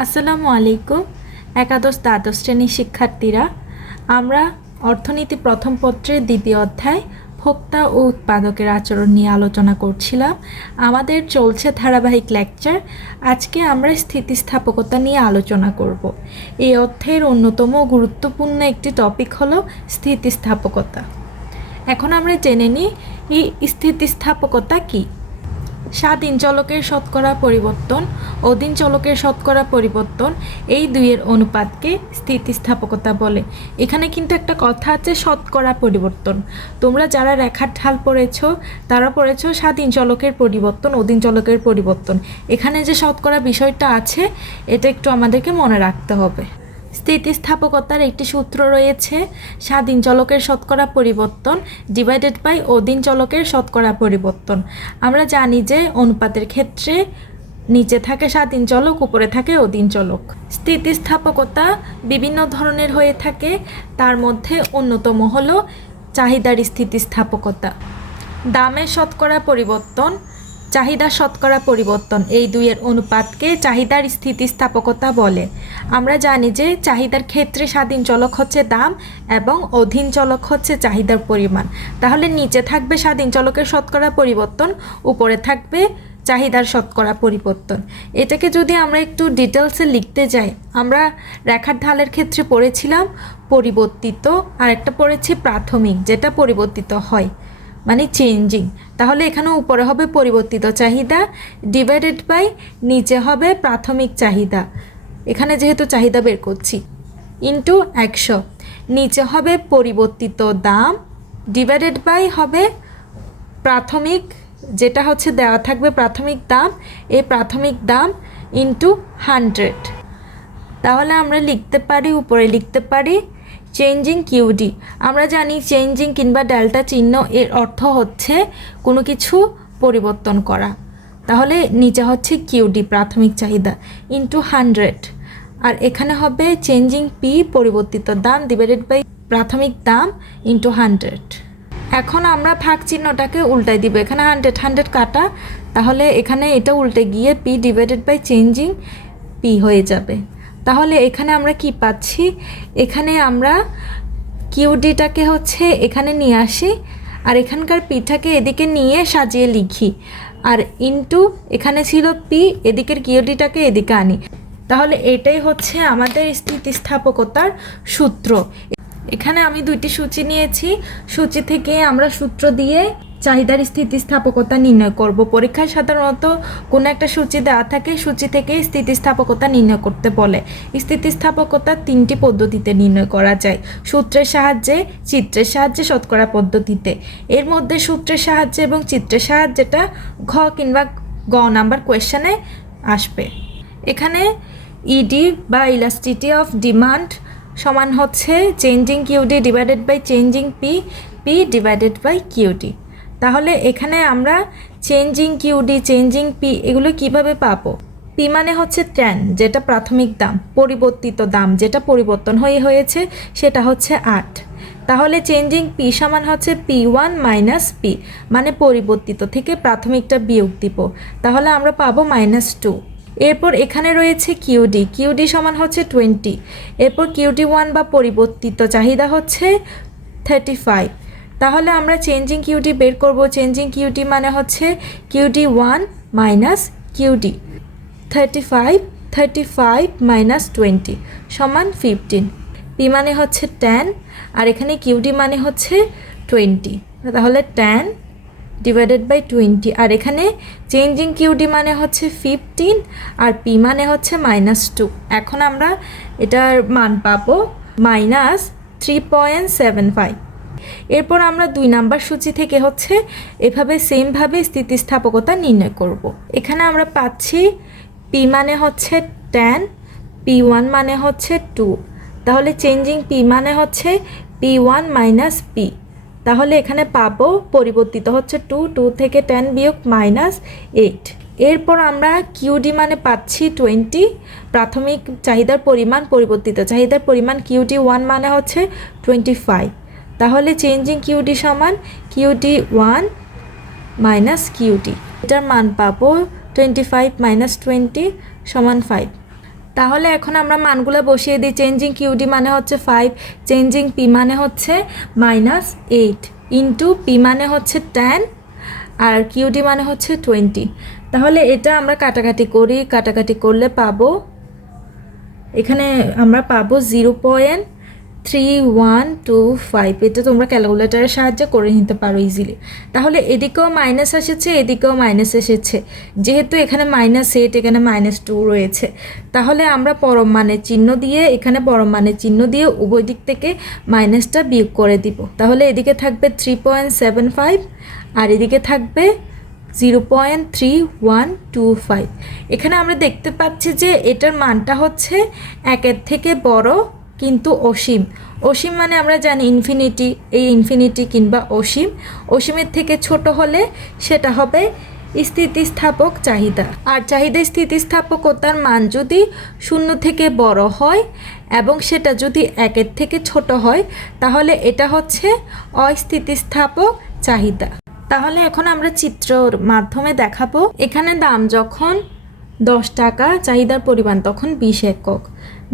আসসালামু আলাইকুম, একাদশ দ্বাদশ শ্রেণির শিক্ষার্থীরা। আমরা অর্থনীতি প্রথম পত্রের দ্বিতীয় অধ্যায় ভোক্তা ও উৎপাদকের আচরণ নিয়ে আলোচনা করছিলাম। আমাদের চলছে ধারাবাহিক লেকচার। আজকে আমরা স্থিতিস্থাপকতা নিয়ে আলোচনা করব। এই অধ্যায়ের অন্যতম গুরুত্বপূর্ণ একটি টপিক হলো স্থিতিস্থাপকতা। এখন আমরা জেনে নিই, এই স্থিতিস্থাপকতা কী? স্বাধীন চলকের শতকরা পরিবর্তন অধীন চলকের শতকরা পরিবর্তন এই দুইয়ের অনুপাতকে স্থিতিস্থাপকতা বলে। এখানে কিন্তু একটা কথা আছে শতকরা পরিবর্তন। তোমরা যারা রেখার ঢাল পড়েছো, তারা পড়েছো স্বাধীন চলকের পরিবর্তন অধীন চলকের পরিবর্তন। এখানে যে শতকরা বিষয়টা আছে, এটা একটু আমাদেরকে মনে রাখতে হবে। স্থিতিস্থাপকতার একটি সূত্র রয়েছে, স্বাধীন চলকের শতকরা পরিবর্তন ডিভাইডেড বাই অধীন চলকের শতকরা পরিবর্তন। আমরা জানি যে অনুপাতের ক্ষেত্রে নিচে থাকে স্বাধীন চলক, উপরে থাকে অধীন চলক। স্থিতিস্থাপকতা বিভিন্ন ধরনের হয়ে থাকে, তার মধ্যে অন্যতম হলো চাহিদার স্থিতিস্থাপকতা। দামের শতকরা পরিবর্তন চাহিদা শতকরা পরিবর্তন। এই দুইয়ের অনুপাতকে চাহিদার স্থিতিস্থাপকতা বলে। আমরা জানি যে চাহিদার ক্ষেত্রে স্বাধীন চলক হচ্ছে দাম এবং অধীন চলক হচ্ছে চাহিদার পরিমাণ। তাহলে নিচে থাকবে স্বাধীন চলকের শতকরা পরিবর্তন, উপরে থাকবে চাহিদার শতকরা পরিবর্তন। এটাকে যদি আমরা একটু ডিটেলসে লিখতে যাই, আমরা রেখার ঢালের ক্ষেত্রে পড়েছিলাম পরিবর্তিত আর একটা পড়েছি প্রাথমিক, যেটা পরিবর্তিত হয় মানে চেঞ্জিং। তাহলে এখানে উপরে হবে পরিবর্তিত চাহিদা ডিভাইডেড বাই নিচে হবে প্রাথমিক চাহিদা। এখানে যেহেতু চাহিদা বের করছি ইন্টু একশো। নিচে হবে পরিবর্তিত দাম ডিভাইডেড বাই হবে প্রাথমিক, যেটা হচ্ছে দেওয়া থাকবে প্রাথমিক দাম, এই প্রাথমিক দাম ইন্টু হান্ড্রেড তাহলে আমরা লিখতে পারি, উপরে লিখতে পারি চেঞ্জিং কিউডি। আমরা জানি চেঞ্জিং কিংবা ডেল্টা চিহ্ন এর অর্থ হচ্ছে কোনো কিছু পরিবর্তন করা। তাহলে নিচে হচ্ছে কিউডি, প্রাথমিক চাহিদা ইন্টু হান্ড্রেড আর এখানে হবে চেঞ্জিং পি, পরিবর্তিত দাম ডিভাইডেড বাই প্রাথমিক দাম ইন্টু হান্ড্রেড এখন আমরা ভাগ চিহ্নটাকে উল্টাই দিব। এখানে হান্ড্রেড হান্ড্রেড কাটা। তাহলে এখানে এটা উল্টে গিয়ে P divided by changing P হয়ে যাবে। তাহলে এখানে আমরা কি পাচ্ছি? এখানে আমরা কিউডিটাকে হচ্ছে এখানে নিয়ে আসি, আর এখানকার পিঠাকে এদিকে নিয়ে সাজিয়ে লিখি, আর ইনটু এখানে ছিল পি এদিকের কিউডিটাকে এদিকে আনি। তাহলে এটাই হচ্ছে আমাদের স্থিতিস্থাপকতার সূত্র। এখানে আমি দুইটি সূচি নিয়েছি। সূচি থেকে আমরা সূত্র দিয়ে চাহিদার স্থিতিস্থাপকতা নির্ণয় করব। পরীক্ষায় সাধারণত কোনো একটা সূচি দেওয়া থাকে, সূচি থেকে স্থিতিস্থাপকতা নির্ণয় করতে বলে। স্থিতিস্থাপকতা তিনটি পদ্ধতিতে নির্ণয় করা যায়। সূত্রের সাহায্যে, চিত্রের সাহায্যে, শতকরা পদ্ধতিতে। এর মধ্যে সূত্রের সাহায্যে এবং চিত্রের সাহায্যেটা ঘ কিংবা গ নাম্বার কোয়েশ্চেনে আসবে। এখানে ইডি বা ইলাস্টিটি অফ ডিমান্ড সমান হচ্ছে changing QD divided by changing P P divided by QD তাহলে এখানে আমরা চেঞ্জিং কিউডি চেঞ্জিং পি এগুলো কীভাবে পাবো? পি মানে হচ্ছে টেন যেটা প্রাথমিক দাম, পরিবর্তিত দাম, যেটা পরিবর্তন হয়ে হয়েছে, সেটা হচ্ছে আট। তাহলে চেঞ্জিং পি সমান হচ্ছে পি ওয়ান মাইনাস পি মানে পরিবর্তিত থেকে প্রাথমিকটা বিয়োগ দিব। তাহলে আমরা পাবো মাইনাস টু এরপর এখানে রয়েছে কিউডি কিউডি সমান হচ্ছে টোয়েন্টি এরপর কিউডি ওয়ান বা পরিবর্তিত চাহিদা হচ্ছে থার্টি ফাইভ তাহলে আমরা চেঞ্জিং কিউডি বের করব। চেঞ্জিং কিউডি মানে হচ্ছে QD one minus QD thirty five thirty five minus twenty সমান ফিফটিন পি মানে হচ্ছে টেন আর এখানে কিউডি মানে হচ্ছে টোয়েন্টি তাহলে টেন ডিভাইডেড বাই টোয়েন্টি আর এখানে চেঞ্জিং কিউডি মানে হচ্ছে ফিফটিন আর পি মানে হচ্ছে মাইনাস টু এখন আমরা এটার মান পাবো minus three point seven five এরপর আমরা দুই নাম্বার সূচি থেকে হচ্ছে এভাবে সেমভাবে স্থিতিস্থাপকতা নির্ণয় করব। এখানে আমরা পাচ্ছি পি মানে হচ্ছে টেন পি ওয়ান মানে হচ্ছে টু তাহলে চেঞ্জিং পি মানে হচ্ছে পি ওয়ান মাইনাস পি তাহলে এখানে পাবো পরিবর্তিত হচ্ছে টু টু থেকে টেন বিয়োগ মাইনাস এইট এরপর আমরা কিউডি মানে পাচ্ছি টোয়েন্টি প্রাথমিক চাহিদার পরিমাণ, পরিবর্তিত চাহিদার পরিমাণ কিউডি ওয়ান মানে হচ্ছে টোয়েন্টি ফাইভ তাহলে চেঞ্জিং কিউডি সমান কিউডি ওয়ান মাইনাস কিউডি। এটার মান পাবো টোয়েন্টি ফাইভ মাইনাস টোয়েন্টি সমান ফাইভ তাহলে এখন আমরা মানগুলো বসিয়ে দিই। চেঞ্জিং কিউডি মানে হচ্ছে ফাইভ চেঞ্জিং পি মানে হচ্ছে মাইনাস এইট ইন্টু পি মানে হচ্ছে টেন আর কিউডি মানে হচ্ছে টোয়েন্টি তাহলে এটা আমরা কাটাকাটি করি। কাটাকাটি করলে পাবো, এখানে আমরা পাবো zero point three one two five এটা তোমরা ক্যালকুলেটারের সাহায্যে করে নিতে পারো ইজিলি তাহলে এদিকেও মাইনাস এসেছে, এদিকেও মাইনাস এসেছে। যেহেতু এখানে মাইনাস এইট এখানে মাইনাস টু রয়েছে। তাহলে আমরা পরম মানের চিহ্ন দিয়ে, এখানে পরম মানের চিহ্ন দিয়ে উভয় দিক থেকে মাইনাসটা বিয়োগ করে দিব। তাহলে এদিকে থাকবে থ্রি পয়েন্ট সেভেন ফাইভ আর এদিকে থাকবে zero point three one two five এখানে আমরা দেখতে পাচ্ছি যে এটার মানটা হচ্ছে একের থেকে বড় কিন্তু অসীম। অসীম মানে আমরা জানি ইনফিনিটি এই ইনফিনিটি কিংবা অসীম। অসীমের থেকে ছোট হলে সেটা হবে স্থিতিস্থাপক চাহিদা। আর চাহিদা স্থিতিস্থাপকতার মান যদি শূন্য থেকে বড় হয় এবং সেটা যদি একের থেকে ছোট হয়, তাহলে এটা হচ্ছে অস্থিতিস্থাপক চাহিদা। তাহলে এখন আমরা চিত্রর মাধ্যমে দেখাবো। এখানে দাম যখন দশ টাকা, চাহিদার পরিমাণ তখন বিশ একক।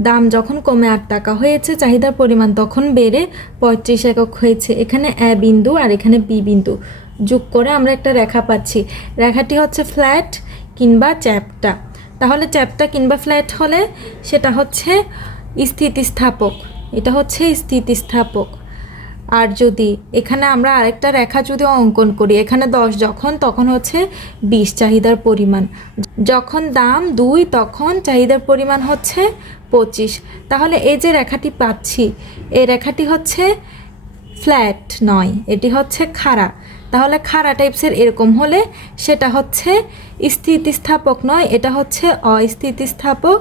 দাম যখন কমে আট টাকা হয়েছে, চাহিদার পরিমাণ তখন বেড়ে পঁয়ত্রিশ একক হয়েছে। এখানে এ বিন্দু আর এখানে বি বিন্দু। যোগ করে আমরা একটা রেখা পাচ্ছি। রেখাটি হচ্ছে ফ্ল্যাট কিংবা চ্যাপটা। তাহলে চ্যাপটা কিংবা ফ্ল্যাট হলে সেটা হচ্ছে স্থিতিস্থাপক। এটা হচ্ছে স্থিতিস্থাপক। আর যদি এখানে আমরা আরেকটা রেখা যদি অঙ্কন করি, এখানে দশ যখন, তখন হচ্ছে বিশ চাহিদার পরিমাণ। যখন দাম দুই, তখন চাহিদার পরিমাণ হচ্ছে পঁচিশ। তাহলে এই যে রেখাটি পাচ্ছি, এই রেখাটি হচ্ছে ফ্ল্যাট নয়, এটি হচ্ছে খাড়া। তাহলে খাড়া টাইপসের এরকম হলে সেটা হচ্ছে স্থিতিস্থাপক নয়, এটা হচ্ছে অস্থিতিস্থাপক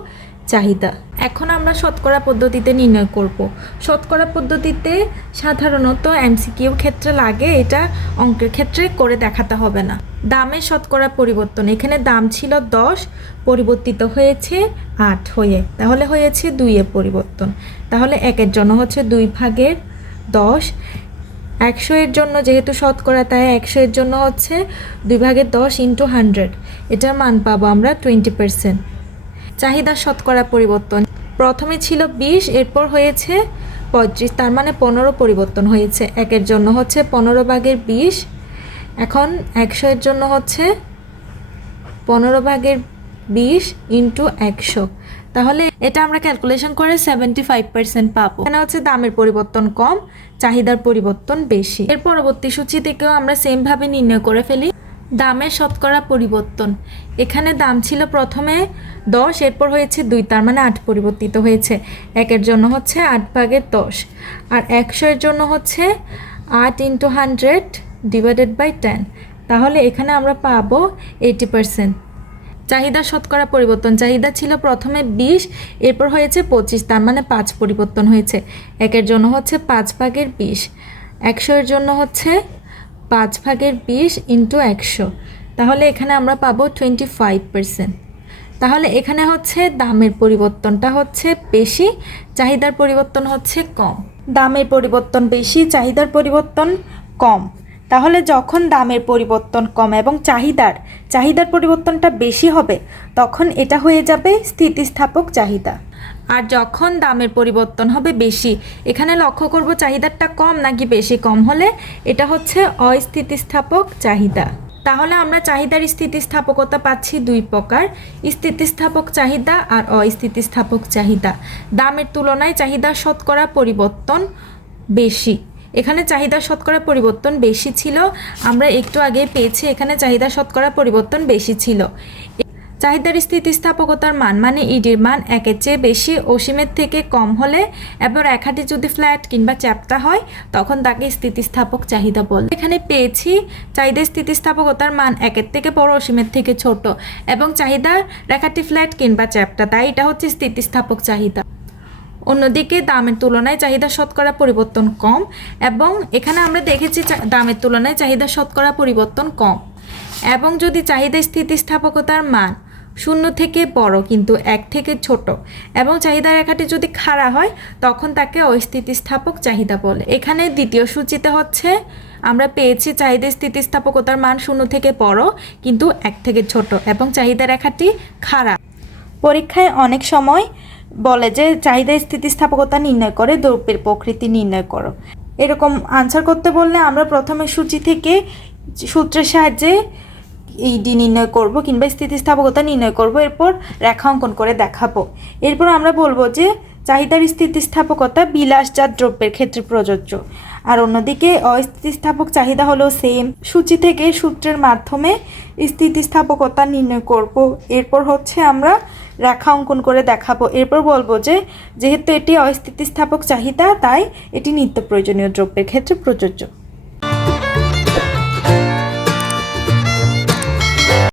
চাহিদা। এখন আমরা শতকরা পদ্ধতিতে নির্ণয় করব। শতকরা পদ্ধতিতে সাধারণত এমসিকিউ ক্ষেত্রে লাগে, এটা অঙ্কের ক্ষেত্রে করে দেখাতে হবে না। দামের শতকরা পরিবর্তন। এখানে দাম ছিল দশ, পরিবর্তিত হয়েছে আট হয়ে। তাহলে হয়েছে দুইয়ের পরিবর্তন। তাহলে একের জন্য হচ্ছে দুই ভাগের দশ। একশো এর জন্য যেহেতু শতকরা, তাই একশো এর জন্য হচ্ছে দুই ভাগের দশ ইন্টু হান্ড্রেড এটার মান পাবো আমরা টোয়েন্টি পার্সেন্ট চাহিদা শতকরা পরিবর্তন। প্রথমে ছিল বিশ, এরপর হয়েছে পঁয়ত্রিশ, তার মানে পনেরো পরিবর্তন হয়েছে। একের জন্য হচ্ছে পনেরো ভাগের বিশ এখন একশো এর জন্য হচ্ছে পনেরো ভাগের বিশ ইন্টু একশো। তাহলে এটা আমরা ক্যালকুলেশন করে সেভেন্টি ফাইভ পার্সেন্ট পাবো। এখানে হচ্ছে দামের পরিবর্তন কম, চাহিদার পরিবর্তন বেশি। এর পরবর্তী সূচি থেকেও আমরা সেমভাবে নির্ণয় করে ফেলি। দামের শতকরা পরিবর্তন। এখানে দাম ছিল প্রথমে দশ, এরপর হয়েছে দুই, তার মানে আট পরিবর্তিত হয়েছে। একের জন্য হচ্ছে আট ভাগের দশ। আর একশো এর জন্য হচ্ছে আট into hundred divided by ten তাহলে এখানে আমরা পাবো এইটি পার্সেন্ট চাহিদা শতকরা পরিবর্তন, চাহিদা ছিল প্রথমে বিশ, এরপর হয়েছে পঁচিশ, তার মানে পাঁচ পরিবর্তন হয়েছে। একের জন্য হচ্ছে পাঁচ ভাগের বিশ, একশো এর জন্য হচ্ছে পাঁচ ভাগের বিশ ইন্টু একশো। তাহলে এখানে আমরা পাবো টোয়েন্টি ফাইভ পার্সেন্ট তাহলে এখানে হচ্ছে দামের পরিবর্তনটা হচ্ছে বেশি, চাহিদার পরিবর্তন হচ্ছে কম। দামের পরিবর্তন বেশি, চাহিদার পরিবর্তন কম। তাহলে যখন দামের পরিবর্তন কম এবং চাহিদার চাহিদার পরিবর্তনটা বেশি হবে, তখন এটা হয়ে যাবে স্থিতিস্থাপক চাহিদা। আর যখন দামের পরিবর্তন হবে বেশি, এখানে লক্ষ্য করব চাহিদাটা কম নাকি বেশি কম হলে, এটা হচ্ছে অস্থিতিস্থাপক চাহিদা। তাহলে আমরা চাহিদার স্থিতিস্থাপকতা পাচ্ছি দুই প্রকার, স্থিতিস্থাপক চাহিদা আর অস্থিতিস্থাপক চাহিদা। দামের তুলনায় চাহিদার শতকরা পরিবর্তন বেশি। এখানে চাহিদা শতকরা পরিবর্তন বেশি ছিল। আমরা একটু আগে পেয়েছি, এখানে চাহিদা শতকরা পরিবর্তন বেশি ছিল। চাহিদার স্থিতিস্থাপকতার মান মানে ইডির মান একের চেয়ে বেশি অসীমের থেকে কম হলে এবং রেখাটি যদি ফ্ল্যাট কিংবা চ্যাপ্টা হয়, তখন তাকে স্থিতিস্থাপক চাহিদা বলে। এখানে পেয়েছি, চাহিদার স্থিতিস্থাপকতার মান একের থেকে বড়, অসীমের থেকে ছোট এবং চাহিদার রেখাটি ফ্ল্যাট কিংবা চ্যাপ্টা, তাই এটা হচ্ছে স্থিতিস্থাপক চাহিদা। অন্যদিকে দামের তুলনায় চাহিদা শতকরা পরিবর্তন কম এবং এখানে আমরা দেখেছি দামের তুলনায় চাহিদা শতকরা পরিবর্তন কম। এবং যদি চাহিদা স্থিতিস্থাপকতার মান শূন্য থেকে বড় কিন্তু এক থেকে ছোট এবং চাহিদা রেখাটি যদি খাড়া হয়, তখন তাকে অস্থিতিস্থাপক চাহিদা বলে। এখানে দ্বিতীয় সূচিতে হচ্ছে, আমরা পেয়েছি চাহিদা স্থিতিস্থাপকতার মান শূন্য থেকে বড় কিন্তু এক থেকে ছোট এবং চাহিদা রেখাটি খাড়া। পরীক্ষায় অনেক সময় বলে যে চাহিদা, স্থিতিস্থাপকতা নির্ণয় করে, দ্রব্যের প্রকৃতি নির্ণয় করো। এরকম আনসার করতে বললে আমরা প্রথমে সূচি থেকে সূত্রের সাহায্যে এই ডি নির্ণয় করব কিংবা স্থিতিস্থাপকতা নির্ণয় করব, এরপর রেখা অঙ্কন করে দেখাবো। এরপর আমরা বলব যে চাহিদার স্থিতিস্থাপকতা বিলাসজাত দ্রব্যের ক্ষেত্রে প্রযোজ্য। আর অন্যদিকে অস্থিতিস্থাপক চাহিদা হলো সেম সূচি থেকে সূত্রের মাধ্যমে স্থিতিস্থাপকতা নির্ণয় করব। এরপর হচ্ছে আমরা রেখা অঙ্কন করে দেখাবো। এরপর বলব যে, যেহেতু এটি অস্থিতিস্থাপক চাহিদা, তাই এটি নিত্য প্রয়োজনীয় দ্রব্যের ক্ষেত্রে প্রযোজ্য।